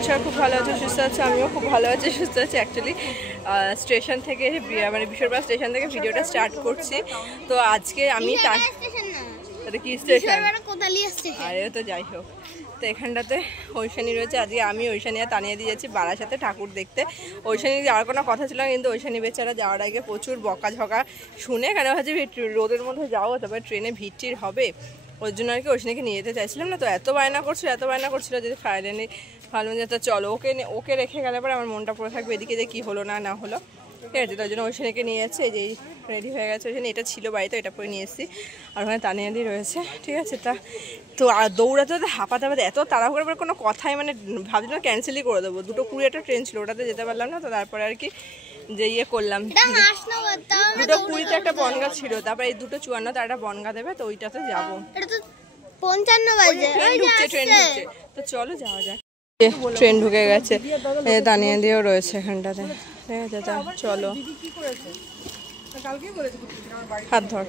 করছো? খুব ভালো আছে, সুস্থ আছে। আমিও খুব ভালো আছি, সুস্থ আছি। অ্যাকচুয়ালি স্টেশন থেকে মানে বিশ্বরপাড়া স্টেশন থেকে ভিডিওটা স্টার্ট করছি। তো আজকে আমি কি স্টেশন, আরে তো যাই হোক, তো এখানটাতে ঐশানী রয়েছে। আজকে আমি ঐশানী আর তানিয়া দিয়ে যাচ্ছি বারাসাতে ঠাকুর দেখতে। ঐশানী যাওয়ার কোনো কথা ছিল না, কিন্তু ঐশানী বেচারা যাওয়ার আগে প্রচুর বকাঝকা শুনে কেন ভাবছি রোদের মধ্যে যাও, তারপরে ট্রেনে ভিড় হবে, ওর জন্য আর কি ঐশানীকে নিয়ে যেতে চাইছিলাম না। তো এত বায়না করছিল যদি ফাইনালি ভালো যেতে, চলো ওকে রেখে গেলে পরে আমার মনটা পড়ে থাকবে এদিকে যে কী হলো না হলো, ঠিক আছে। তার জন্য ঐশানীকে নিয়ে যাচ্ছে, এই যে রেডি হয়ে গেছে ঐশানী, এটা ছিল বাড়িতে, এটা পরে নিয়ে এসেছি। আর ওখানে তানিয়াদি রয়েছে, ঠিক আছে। তো আর দৌড়াতে হাঁপাতে এত তাড়াহুড়ো করে কোনো কথাই মানে ভাবছিলাম ক্যান্সেলই করে দেবো। 2:20 একটা ট্রেন ছিল, ওটাতে যেতে পারলাম না। তো তারপরে আর কি যে করলাম, 2:20 একটা বনগা ছিল, তারপরে এই 2:54 তার একটা বনগা দেবে, তো ওইটাতে যাবো। 55 বাজে ট্রেন ঢুকছে, তো চলো যাওয়া যাক। ট্রেন ঢুকে গেছে, দানিয়ে দিয়েও রয়েছে এখানটাতে, ঠিক আছে। তা চলো, হাত ধর,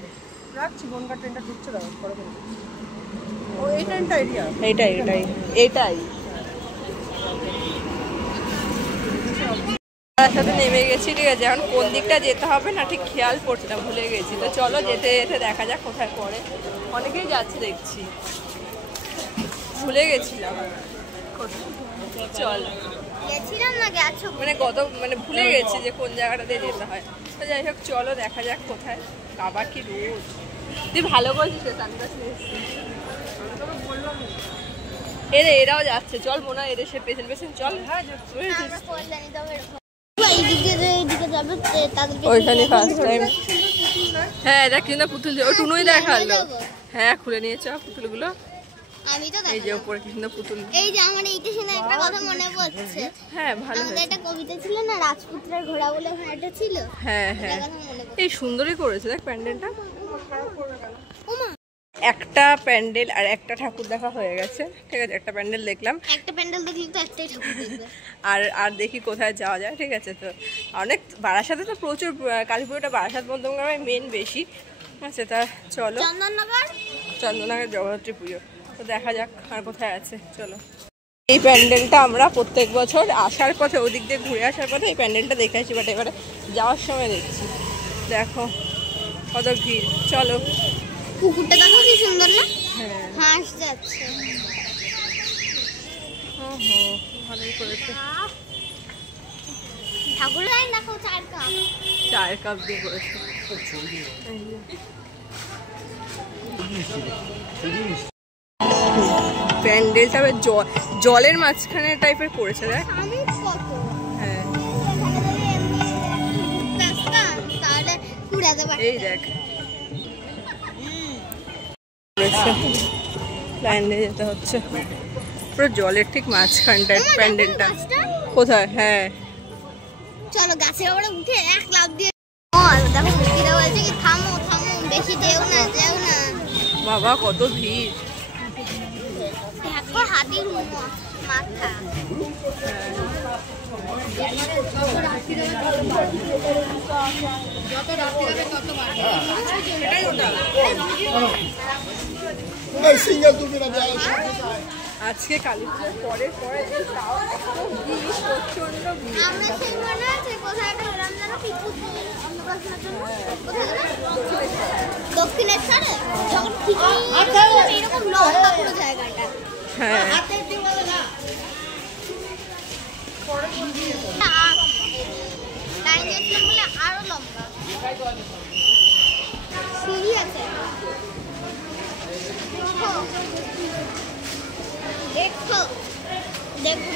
এইটাই সাথে নেমে গেছি, ঠিক আছে। এখন কোন দিকটা যেতে হবে না ঠিক খেয়াল পড়ছে না, ভুলে গেছি। তো চলো যেতে যেতে দেখা যাক কোথায় পড়ে। অনেকেই যাচ্ছে দেখছি, ভুলে গেছিলাম। চল মানে ভুলে গেছি যে কোন জায়গাটাতে যেতে হয়। তো যাই হোক চলো দেখা যাক কোথায়। বাবা কি রোদ, তুই ভালো বলছিস। এরাও যাচ্ছে, চল মনে হয় এদের সে পেছন চল। ওইখানে ফার্স্ট টাইম, হ্যাঁ দেখ কিন্তু পুতুল, ও টুনুই দেখালো। হ্যাঁ খুলে নিয়েছ পুতুলগুলো, আমি তো এই যে উপরে কৃষ্ণ পুতুল। এই যে আমার এইটা শুনে একটা কথা মনে পড়ছে। হ্যাঁ ভালো হয়েছে, একটা কবিতা ছিল না, রাজপুত্রের ঘোড়া বলে ওখানে ছিল। হ্যাঁ এই সুন্দরই করেছে দেখ প্যান্ডেলটা। একটা প্যান্ডেল আর একটা ঠাকুর দেখা হয়ে গেছে, ঠিক আছে। একটা প্যান্ডেল দেখলাম, একটা প্যান্ডেল দেখলি তো একটাই ঠাকুর দেখবে। আর দেখি কোথায় যাওয়া যায়, ঠিক আছে। তো অনেক বারাসাতে তো প্রচুর, কালীপুরটা বারাসাত মধ্যমগ্রামে মেন বেশি, ঠিক আছে। তা চলো চন্দননগর জগদ্ধাত্রী পুজো, তো দেখা যাক আর কোথায় আছে। চলো, এই প্যান্ডেলটা আমরা প্রত্যেক বছর আসার পথে, ওদিক দিয়ে ঘুরে আসার পথে এই প্যান্ডেলটা দেখে আসি, বাট এবারে যাওয়ার সময় দেখছি। দেখো কত ভিড়, চলো। পুকুরটা দেখো কি সুন্দর না, হাঁস যাচ্ছে। ভালোই করেছে। ঠাকুর লাইন দেখো, 4 কাপ দিয়ে করেছে। প্যান্ডেলটা জলের মাঝখানে টাইপের করেছে দেখ। হ্যাঁ এই দেখ, লাইন দিয়ে যেতে হচ্ছে পুরো জলের ঠিক মাঝখানটা প্যান্ডেলটা। কোথায়? হ্যাঁ চলো গাছের উপরে উঠে এক লাফ দিয়ে। দেখো মুক্তিরা বলছে কি থামো বেশি যেও না। বাবা কত ভিড়, দেখো হাতির মাথা। আজকে কালী পুজোর পরে প্রচন্ড ভিড়। দক্ষিণেশ্বরে এরকম লম্বা পুরো জায়গাটা। হ্যাঁ আরো লম্বা সিঁড়ি আছে। দেখো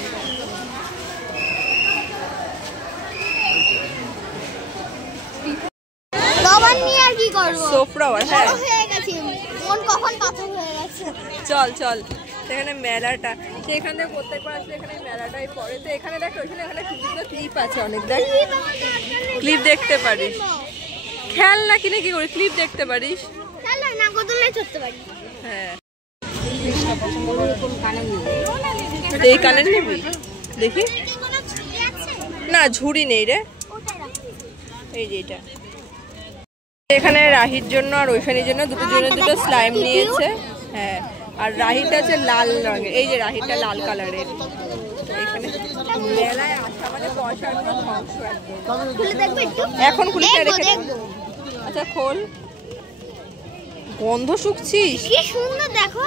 লবণ নিয়ে আর কি করবো, সোফ্রাওয়ার হ্যাঁ হয়ে গেছে মন কখন পাথর হয়ে গেছে। চল সেখানে মেলাটা, সেখান থেকে প্রত্যেকবার আসলে এখানে মেলাটাই পড়ে। তো এখানে দেখ, ওইখানে ক্লিপ আছে অনেক, দেখ ক্লিপ দেখতে পারিস। খেলনা কিনে কি করি, ক্লিপ দেখতে পারিস। হ্যাঁ এই কানের নিবি, দেখি না ঝুড়ি নেই রে, এই যে এটা। এখানে রাহির জন্য আর ঐশানীর জন্য দুটো স্লাইম নিয়েছে। হ্যাঁ আর রাহিটা হচ্ছে লাল রঙের, এই যে রাহিটা লাল কালারের। এখানে মেলায় আসা মানে পয়সার কোনো ধ্বংস একদম। খুলে দেখবে একটু? এখন খুলে রেখে দে। দেখবো। আচ্ছা খোল। গন্ধ শুকছিস? কি সুন্দর দেখো।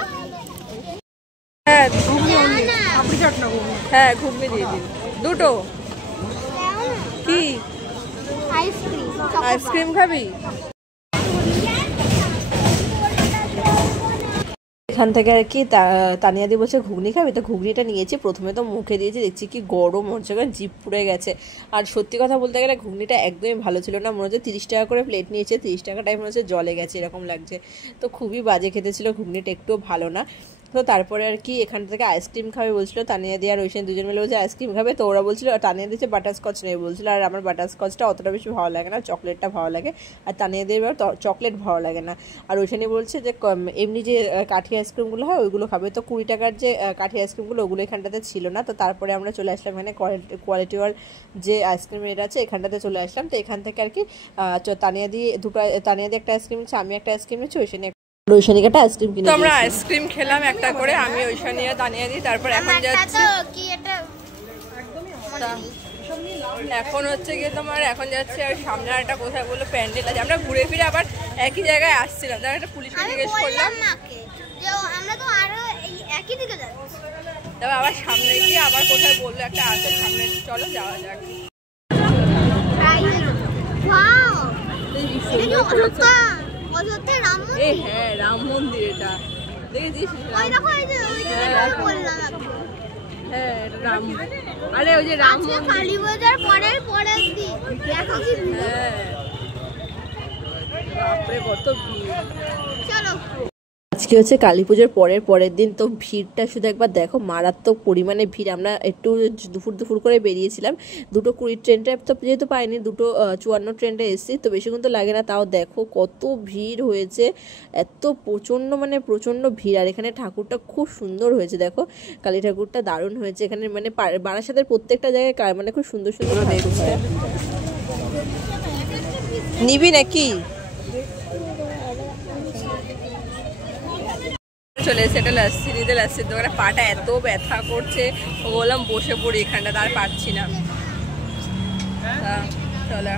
হ্যাঁ না, হ্যাঁ ঘুগনি দিয়ে দিন দুটো। দাও না। কি আইসক্রিম। আইসক্রিম খাবি? এখান থেকে আর কি তানিয়াদি বলছে ঘুগনি খাবি, তো ঘুগনিটা নিয়েছি। প্রথমে তো মুখে দিয়েছি, দেখছি কি গরম হচ্ছে, কারণ জিভ পুড়ে গেছে। আর সত্যি কথা বলতে গেলে ঘুগনিটা একদমই ভালো ছিল না। মনে হচ্ছে 30 টাকা করে প্লেট নিয়েছে, 30 টাকাটাই মনে হচ্ছে জলে গেছে এরকম লাগছে। তো খুবই বাজে খেতে ছিল, ঘুগনিটা একটুও ভালো না। তো তারপরে আর কি এখান থেকে আইসক্রিম খাবে বলছিল তানিয়াদি আর ঐশান দুজন মিলে বলছে আইসক্রিম খাবে। তো ওরা বলছিল, তানিয়াদি হচ্ছে বাটারস্কচ নেই বলছিল, আর আমার বাটারস্কচটা অতটা বেশি ভালো লাগে না, চকলেটটা ভালো লাগে। আর তানিয়াদির এবার চকলেট ভালো লাগে না। আর ঐশানি বলছে যে এমনি যে কাঠি আইসক্রিমগুলো হয় ওইগুলো খাবে। তো 20 টাকার যে কাঠি আইসক্রিমগুলো ওগুলো এখানটাতে ছিল না। তো তারপরে আমরা চলে আসলাম এখানে কোয়ালিটি ওয়াল যে আইসক্রিম এটা আছে এখানটাতে চলে আসলাম। তো এখান থেকে আর কি তানিয়াদি একটা আইসক্রিম নিচ্ছে, আমি একটা আইসক্রিম নিচ্ছি, ঐশানিকে একটা আইসক্রিম কিনে। তো আমরা আইসক্রিম খেলাম একটা করে, আমি ঐশানি আর তানিয়াদি। তারপর এখন যাচ্ছি কি এটা এখন হচ্ছে গিয়ে তোমার এখন যাচ্ছে আর সামনে একটা কোথায় বললো প্যান্ডেল আছে। আমরা ঘুরে ফিরে আবার একই জায়গায় আসছিলাম, তার একটা পুলিশকে জিজ্ঞেস করলাম যে আমরা তো আরো একই দিকে যাচ্ছি। তারপর আবার সামনে গিয়ে আবার কোথায় বললো একটা আছে সামনে, চলো যাওয়া যাক। ওয়াও এই কি এটা কি সুন্দর করেছে। অযোধ্যা রাম মন্দির? এই হ্যাঁ রাম মন্দির, এটা দেখেছিস? ওই দেখো এই যে বললাম আপনি। হ্যাঁ এটা রাম, আরে ওই যে রাম আজকে মন্দির। কালী বাজার পরের দিন দেখো কি ভিড়। হ্যাঁ বাপরে কত ভিড়। চলো আজকে হচ্ছে কালী পুজোর পরের দিন। তো ভিড়টা শুধু একবার দেখো, মারাত্মক পরিমাণে ভিড়। আমরা একটু দুপুর করে বেরিয়েছিলাম, 2:20 ট্রেনটা তো যেহেতু পাইনি, 2:54 ট্রেনটা এসেছি, তো বেশিক্ষণ তো লাগে না। তাও দেখো কত ভিড় হয়েছে, এত প্রচণ্ড ভিড়। আর এখানে ঠাকুরটা খুব সুন্দর হয়েছে, দেখো কালী ঠাকুরটা দারুণ হয়েছে। এখানে মানে বারাসাতের প্রত্যেকটা জায়গায় মানে খুব সুন্দর দেখছে। নিবি নাকি? চলে এসে এটা লাস্সি নিতে, লাস্সির দোকানে পাটা এত ব্যথা করছে, বললাম বসে পড়ি এখানটা, তার পারছি না। চলো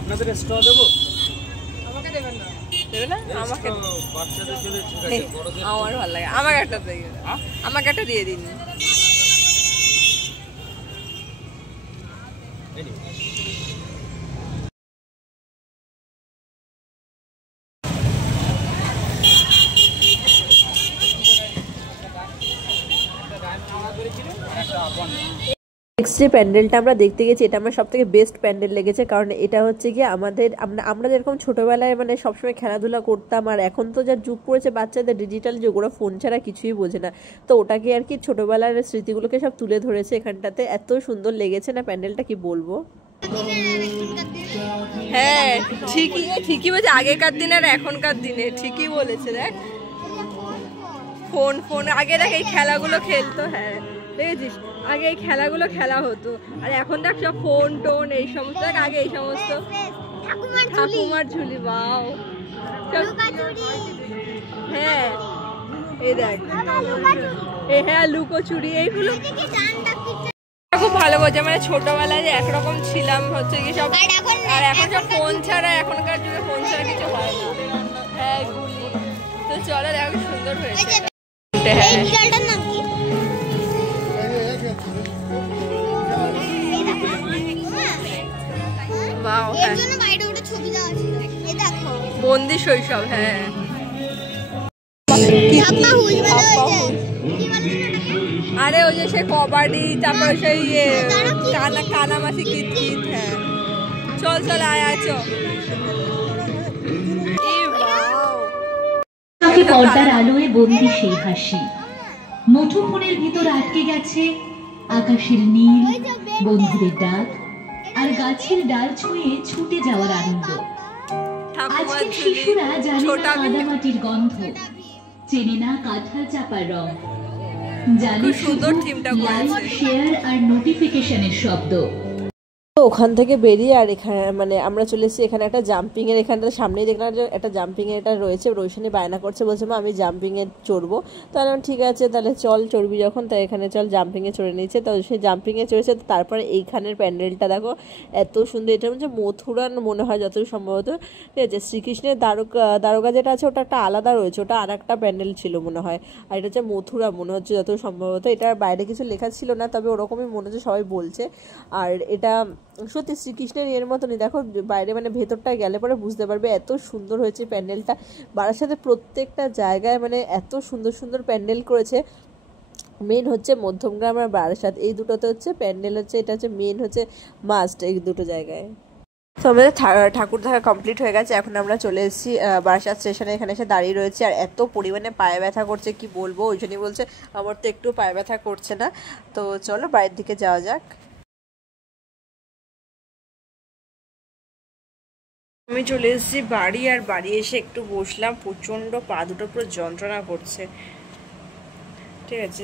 আপনাদের স্ট্র দেবো? আমাকে দেবেন না? দেবে না আমাকে? আমার ভালো লাগে, আমাকে একটা দিয়ে দিন, আমাকে একটা দিয়ে দিন। নেক্সট যে প্যান্ডেলটা আমরা দেখতে গেছি, এটা আমার সব থেকে বেস্ট প্যান্ডেল লেগেছে। কারণ এটা হচ্ছে গিয়ে আমরা যেরকম ছোটোবেলায় মানে সবসময় খেলাধুলা করতাম, আর এখন তো যা যুগ পড়েছে বাচ্চাদের ডিজিটাল যুগ, ওরা ফোন ছাড়া কিছুই বোঝে না। তো ওটাকে আর কি ছোটোবেলার স্মৃতিগুলোকে সব তুলে ধরেছে এখানটাতে। এত সুন্দর লেগেছে না প্যান্ডেলটা, কি বলবো। হ্যাঁ ঠিকই বলছে, আগেকার দিনে আর এখনকার দিনে ঠিকই বলেছে। দেখ ফোন আগে দেখ এই খেলাগুলো খেলতো, হ্যাঁ দেখেছিস আগে এই খেলাগুলো খেলা হতো, আর এখন দেখ সব ফোন টোন এই সমস্ত। দেখ আগে এই সমস্ত ঠাকুমার ঝুলি, বাও হ্যাঁ এই দেখ হ্যাঁ লুকোচুরি এইগুলো খুব ভালো করছে। মানে ছোটবেলায় যে একরকম ছিলাম হচ্ছে কি সব, আর এখন সব ফোন ছাড়া, এখনকার যুগে ফোন ছাড়া কিছু হয় না। হ্যাঁ গুলি, তো চলো দেখো সুন্দর হয়েছে। বন্দি শৈশব, হ্যাঁ আরে ওই যে সে কবাডি, তারপর সেই কানামাছি কিতকিত। হ্যাঁ চল আয় চল। পর্দার আলোয় বন্দি সেই হাসি, মুঠোফোনের ভিতর আটকে গেছে আকাশের নীল, বন্ধুদের ডাক, আর গাছের ডাল ছুঁয়ে ছুটে যাওয়ার আনন্দ। আজকের শিশুরা জানে না কাদামাটির গন্ধ, চেনে না কাঁঠাল চাপার রং, জানে শুধু লাইক, শেয়ার আর নোটিফিকেশনের শব্দ। তো ওখান থেকে বেরিয়ে আর এখানে মানে আমরা চলে এসেছি এখানে একটা জাম্পিংয়ের, এখানটা সামনেই দেখলাম যে একটা জাম্পিংয়ের এটা রয়েছে। রোশনি বায়না করছে, বলছে মা আমি জাম্পিংয়ে চড়বো। তাহলে ঠিক আছে তাহলে চল চড়বি যখন, তাই এখানে চল জাম্পিংয়ে চড়ে নিয়েছে। তো সে জাম্পিংয়ে চড়েছে। তারপরে এইখানের প্যান্ডেলটা দেখো এত সুন্দর, এটা হচ্ছে মথুরার মনে হয় যতটুকু সম্ভবত, ঠিক আছে। শ্রীকৃষ্ণের দ্বারকা যেটা আছে ওটা একটা আলাদা রয়েছে, ওটা আর একটা প্যান্ডেল ছিল মনে হয়, আর এটা হচ্ছে মথুরা মনে হচ্ছে যতটুকু সম্ভবত। এটার বাইরে কিছু লেখা ছিল না, তবে ওরকমই মনে হচ্ছে সবাই বলছে। আর এটা সত্যি শ্রীকৃষ্ণের এর মতনই, দেখো বাইরে মানে ভেতরটা গেলে পরে বুঝতে পারবে এত সুন্দর হয়েছে প্যান্ডেলটা। বারাসাতে প্রত্যেকটা জায়গায় মানে এত সুন্দর সুন্দর প্যান্ডেল করেছে। মেন হচ্ছে মধ্যমগ্রাম আর বারাসাত, এই দুটোতে হচ্ছে প্যান্ডেল হচ্ছে, এটা হচ্ছে মেন হচ্ছে মাস্ট এই দুটো জায়গায়। তো আমাদের ঠাকুর দেখা কমপ্লিট হয়ে গেছে, এখন আমরা চলে এসেছি বারাসাত স্টেশনে। এখানে এসে দাঁড়িয়ে রয়েছে আর এত পরিমাণে পায়ে ব্যথা করছে কি বলবো। ওই জন্যই বলছে আমার তো একটু পায়ে ব্যথা করছে না। তো চলো বাইরের দিকে যাওয়া যাক। আমি চলে এসেছি বাড়ি, আর বাড়ি এসে একটু বসলাম, প্রচণ্ড পা দুটো পুরো যন্ত্রণা করছে, ঠিক আছে।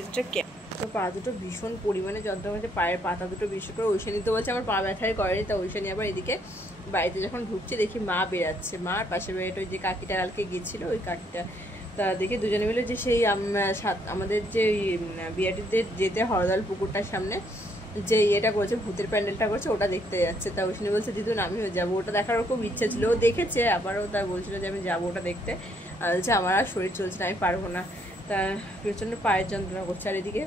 তো পা দুটো ভীষণ পরিমাণে যন্ত্রণা করছে, পায়ের পাতা দুটো বিশেষ করে। ঐশানি তো বলছে আমার পা ব্যথাই করেনি, তা ঐশানি আবার এদিকে বাড়িতে যখন ঢুকছে দেখি মা বেরাচ্ছে, মা আর পাশে বাড়িটা ওই যে কাকিটা কালকে গিয়েছিলো ওই কাকিটা, তা দেখি দুজনে মিলে যে সেই আমাদের যে বিআরটিতে যেতে হরদাল পুকুরটার সামনে যে ইয়েটা করেছে, ভূতের প্যান্ডেলটা করছে, ওটা দেখতে যাচ্ছে। তা ওইখানে বলছে দিদুন আমিও যাবো, ওটা দেখার খুব ইচ্ছা ছিল। ও দেখেছে আবারও, তা বলছিল যে আমি যাবো ওটা দেখতে। আর বলছে আমার আর শরীর চলছে না, আমি পারবো না, তা প্রচণ্ড পায়ের যন্ত্রণা করছে। আর এদিকে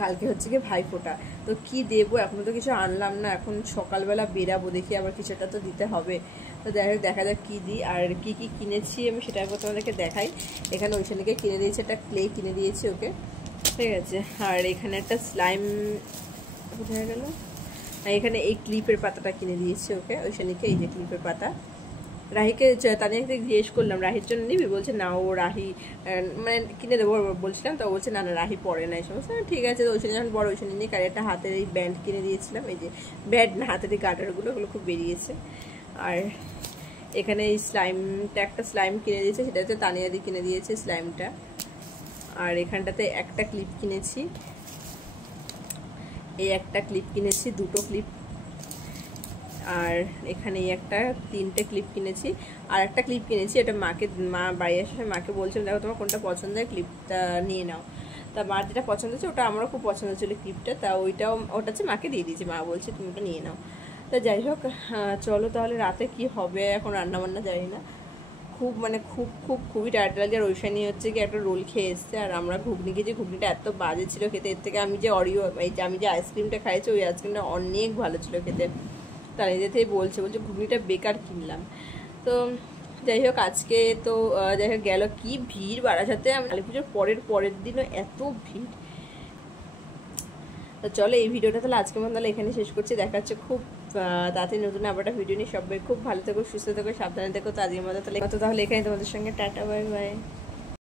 কালকে হচ্ছে কি ভাইফোঁটা, তো কি দেবো এখনো তো কিছু আনলাম না, এখন সকালবেলা বেরাবো, দেখি আবার কিছুটা তো দিতে হবে। তো দেখা যাক কী দিই। আর কি কি কিনেছি আমি সেটা একবার তোমাদেরকে দেখাই। এখানে ঐশানীকে কিনে দিয়েছি একটা ক্লে কিনে দিয়েছি ওকে, ঠিক আছে। আর এখানে একটা স্লাইম কোথায় গেল, এখানে এই ক্লিপের পাতাটা কিনে দিয়েছি ওকে ঐশানীকে, এই যে ক্লিপের পাতা। রাহিকে তানিয়াকে জিজ্ঞেস করলাম রাহির জন্য নিবি, বলছে না ও রাহি মানে কিনে দেবো বলছিলাম, তো বলছে না না রাহি পরে না এই সমস্ত। ঠিক আছে, তো ওইখানে যখন বড় ওইখানে নিয়ে একটা হাতের এই ব্যান্ড কিনে দিয়েছিলাম, এই যে ব্যান্ড না হাতের এই গার্ডারগুলো, ওগুলো খুব বেরিয়েছে। আর এখানে এই স্লাইমটা একটা স্লাইম কিনে দিয়েছে, সেটা হচ্ছে তানিয়াদি কিনে দিয়েছে স্লাইমটা। আর এখানটাতে একটা ক্লিপ কিনেছি, এই একটা ক্লিপ কিনেছি, দুটো ক্লিপ। আর এখানে একটা 3টে ক্লিপ কিনেছি, আর একটা ক্লিপ কিনেছি এটা মা বাড়ি আসার মাকে বলছিলাম দেখো তোমার কোনটা পছন্দ হয় ক্লিপটা নিয়ে নাও। তা মার যেটা পছন্দ হচ্ছে ওটা আমারও খুব পছন্দ ছিল ক্লিপটা, তা ওটা হচ্ছে মাকে দিয়ে দিয়েছি, মা বলছে তুমি ওটা নিয়ে নাও। তা যাই হোক চলো তাহলে রাতে কি হবে এখন রান্নাবান্না জানি না, খুবই টায়ার্ড লাগে। আর ঐশানী হচ্ছে কি একটা রোল খেয়ে এসছে, আর আমরা ঘুগনি খেয়েছি, ঘুগনিটা এত বাজে ছিল খেতে। এর থেকে আমি যে আমি যে আইসক্রিমটা খাইছি ওই আইসক্রিমটা অনেক ভালো ছিল খেতে। তার নিজে থেকেই বলছে ঘুগনিটা বেকার কিনলাম। তো যাই হোক আজকে তো যাই হোক গেল, কি ভিড় বারাসাতে। আমি কালী পুজোর পরের দিনও এত ভিড়। তো চলো এই ভিডিওটা তাহলে আজকের মতো তাহলে এখানে শেষ করছি, দেখা হচ্ছে খুব তাড়াতাড়ি নতুন আবার একটা ভিডিও নিয়ে। সবাই খুব ভালো থেকো, সুস্থ থেকো, সাবধানে থেকো। তো আজকের মতো তাহলে এখানে তোমাদের সঙ্গে টাটা, বাই বাই।